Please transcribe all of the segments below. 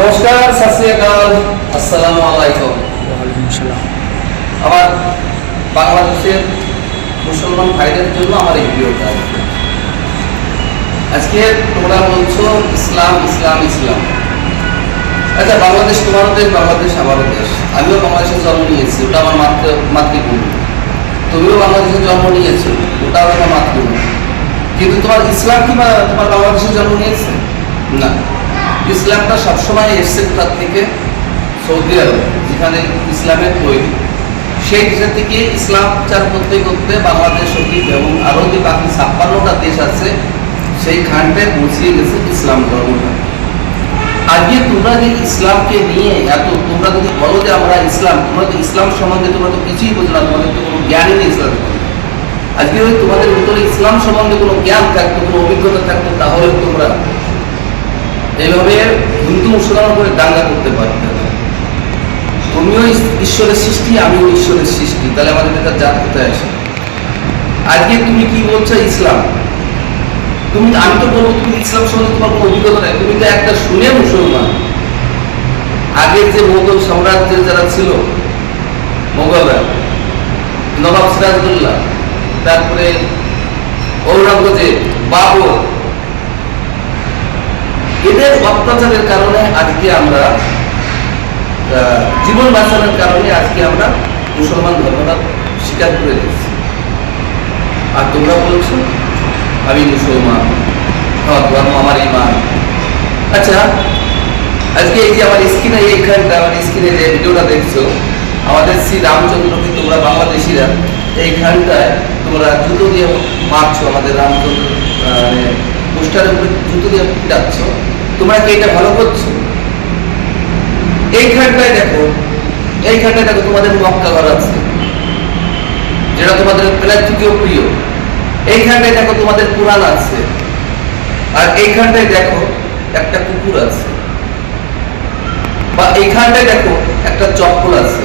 নমস্কার, সত শ্রী আকাল, আসসালামু আলাইকুম। ওয়ালাইকুম আসসালাম। আমার বাংলাদেশের মুসলমান ভাইদের জন্য আমার এই ভিডিওটা। আজকে তোমরা বলছো ইসলাম ইসলাম ইসলাম। আচ্ছা, বাংলাদেশ তোমারও দেশ, বাংলাদেশ আমারও দেশ। আমিও বাংলাদেশে জন্ম নিয়েছি, ওটা আমার মাতৃভূমি। তুমিও বাংলাদেশে জন্ম নিয়েছো, ওটাও তোমার মাতৃভূমি। কিন্তু তোমার ইসলাম কি তোমার বাংলাদেশে জন্ম নিয়েছে? না, ইসলামটা সবসময় এসছে কোথার থেকে? সৌদি আরব, যেখানে ইসলামের তৈরি। সেই দেশের থেকে ইসলাম প্রচার করতে করতে বাংলাদেশ অব্দি এবং আরও যে বাকি 56টা দেশ আছে সেইখানটায় পৌঁছিয়ে গেছে ইসলাম ধর্মটা। আজকে তোমরা যে ইসলামকে নিয়ে এত, তোমরা যদি বলো যে আমরা ইসলাম, তোমরা তো ইসলাম সম্বন্ধে তোমরা তো কিছুই বোঝো না, তোমাদের তো কোনো জ্ঞানই নেই ইসলাম। আজকে যদি তোমাদের ভিতরে ইসলাম সম্বন্ধে কোনো জ্ঞান থাকতো, কোনো অভিজ্ঞতা থাকতো, তাহলে তোমরা এইভাবে হিন্দু মুসলমান করে দাঙ্গা করতে পারতে না। তুমিও ঈশ্বরের সৃষ্টি, আমিও ঈশ্বরের সৃষ্টি, তাহলে আমাদের এটা জাত কোথায় আসে? আজকে তুমি কি বলছো ইসলাম? আমি তো বলবো তুমি ইসলাম সম্বন্ধে তোমার কোনো অভিজ্ঞতা নেই, তুমি তো একটা শুনে মুসলমান। আগের যে মোগল সাম্রাজ্যের যারা ছিল, মোগলরা, নবাব সিরাজউদ্দৌলা, তারপরে ঔরঙ্গজেব, বাবর, এদের অত্যাচারের কারণে আজকে আমরা জীবন বাঁচানোর কারণে আজকে আমরা মুসলমান ধর্মটা স্বীকার করে দিচ্ছি। আর তোমরা বলছো আমি মুসলমান, আমার ধর্ম, আমার ইমান। আচ্ছা, আজকে এই যে আমার স্ক্রিনে, এইখানটা আমার স্ক্রিনে যে ভিডিওটা দেখছো, আমাদের শ্রী রামচন্দ্রকে তোমরা বাংলাদেশিরা এইখানটায় তোমরা জুতো দিয়ে মারছো, আমাদের রামচন্দ্র পোস্টারের উপরে জুতো দিয়ে পিটাচ্ছ। তোমরা কি এটা ভালো করছো? এইখানটায় দেখো, এইখানটায় দেখো তোমাদের মক্কা ঘর আছে, যেটা তোমাদের প্রায় থেকেও প্রিয়। এইখানটায় দেখো তোমাদের কোরআন আছে, আর এইখানটায় দেখো একটা কুকুর আছে, বা এইখানটায় দেখো একটা চপ্পল আছে।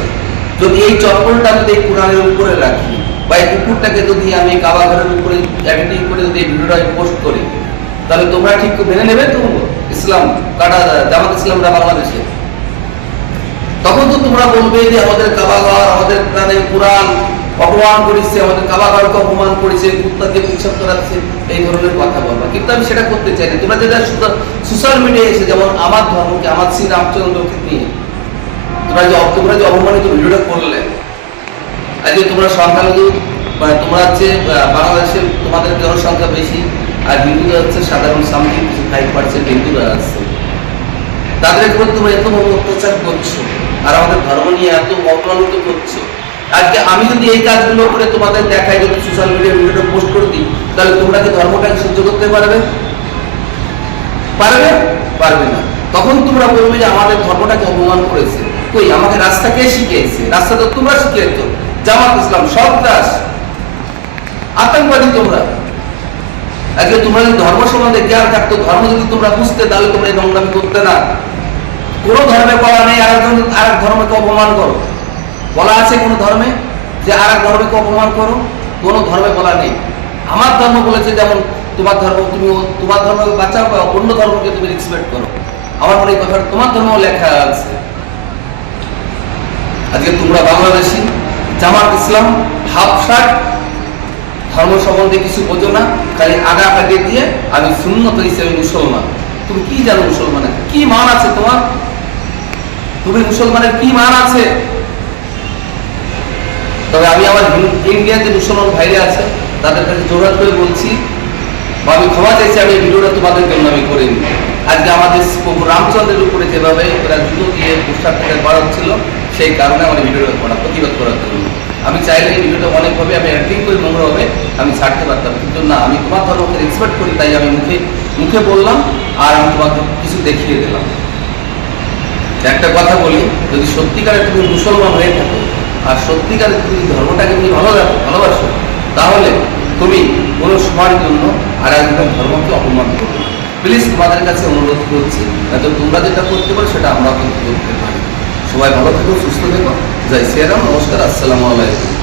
যদি এই চপ্পলটা যদি এই কোরআনের উপরে রাখি, বা এই কুকুরটাকে যদি আমি কাবা ঘরের উপরে এডিটিং করে যদি এই ভিডিওটা পোস্ট করি, তাহলে তোমরা ঠিক মেনে নেবে তো ইসলাম কাটা জামাত ইসলামরা বাংলাদেশে? তখন তো তোমরা বলবে যে আমাদের কাবা ঘর, আমাদের কোরআন অপমান করেছে, আমাদের কাবা ঘরকে অপমান করেছে, কুত্তা দিয়ে পিছাপ করাচ্ছে, এই ধরনের কথা বলবা। কিন্তু আমি সেটা করতে চাই না। তোমরা যেটা সোশ্যাল মিডিয়ায় এসে, যেমন আমার ধর্মকে, আমার শ্রী রামচন্দ্রকে নিয়ে তোমরা যে অপমানিত ভিডিওটা করলে, আজকে তোমরা সংখ্যালঘু, তোমরা হচ্ছে বাংলাদেশে তোমাদের জনসংখ্যা বেশি, আর হিন্দুরা হচ্ছে সাধারণ 5% হিন্দুরা আছে। তাদের উপর তোমরা এত অত্যাচার করছো, আর আমাদের ধর্ম নিয়ে এত অপমানিত করছো। আজকে আমি যদি এই কাজগুলো করে তোমাদের দেখাই, যদি সোশ্যাল মিডিয়ায় ভিডিওটা পোস্ট করে দিই, তাহলে তোমরা কি ধর্মটাকে সহ্য করতে পারবে? পারবে? পারবে না। তখন তোমরা বলবে যে আমাদের ধর্মটাকে অপমান করেছে। কই, আমাকে রাস্তা কে শিখিয়েছে? রাস্তা তো তোমরা শিখিয়েছো। জামাত ইসলাম সন্ত্রাস, আতঙ্কবাদী তোমরা। আজকে তোমরা যদি ধর্ম সম্বন্ধে জ্ঞান থাকতো, ধর্ম যদি তোমরা বুঝতে, তাহলে তোমরা এই নোংরামি করতে না। কোন ধর্মে বলা নেই আর এক ধর্মকে অপমান করো। বলা আছে কোন ধর্মে যে আর এক ধর্মকে অপমান করো? কোন ধর্মে বলা নেই। আমার ধর্ম বলেছে যেমন তোমার ধর্ম, তুমি তোমার ধর্মকে বাঁচাও, বা অন্য ধর্মকে তুমি রেসপেক্ট করো। আমার মনে এই কথা তোমার ধর্ম লেখা আছে। আজকে তোমরা বাংলাদেশি, জামাত ইসলাম, হাফ শার্ট, ধর্ম সম্বন্ধে কিছু বোঝো না, খালি আগা আগে দিয়ে আমি সুন্নত হিসেবে মুসলমান। তুমি কি জানো মুসলমানের কি মান আছে? তুমি মুসলমানের কি মান আছে? তবে আমি আমার ইন্ডিয়ান যে মুসলমান ভাইরা আছে তাদের কাছে জোরাত করে বলছি, বা আমি ক্ষমা চাইছি, আমি এই ভিডিওটা তোমাদের জন্য আমি করিনি। আজকে আমাদের প্রভু রামচন্দ্রের উপরে যেভাবে ওরা জুতো দিয়ে পোস্টার থেকে বাড়াচ্ছিল, সেই কারণে আমার ভিডিওটা করা, প্রতিবাদ করার জন্য। আমি চাইলে এই ভিডিওটা অনেকভাবে আমি এডিটিং করে নোংরা হবে আমি ছাড়তে পারতাম, কিন্তু না, আমি তোমার ধর্মকে রেসপেক্ট করি, তাই আমি মুখে বললাম, আর আমি তোমাকে কিছু দেখিয়ে দিলাম। একটা কথা বলি, যদি সত্যিকারে তুমি মুসলমান হয়ে থাকো, আর সত্যিকারে তুমি ধর্মটাকে তুমি ভালোবাসো, তাহলে তুমি কোনো সময়ের জন্য আর একজন ধর্মকে অপমান করবে না। প্লিজ তোমাদের কাছে অনুরোধ করছি, তো তোমরা যেটা করতে পারো সেটা আমরাও কিন্তু করতে পারি। সবাই ভালো থেকো, সুস্থ থেকো। জয় শ্রীরাম, নমস্কার, আসসালামু আলাইকুম।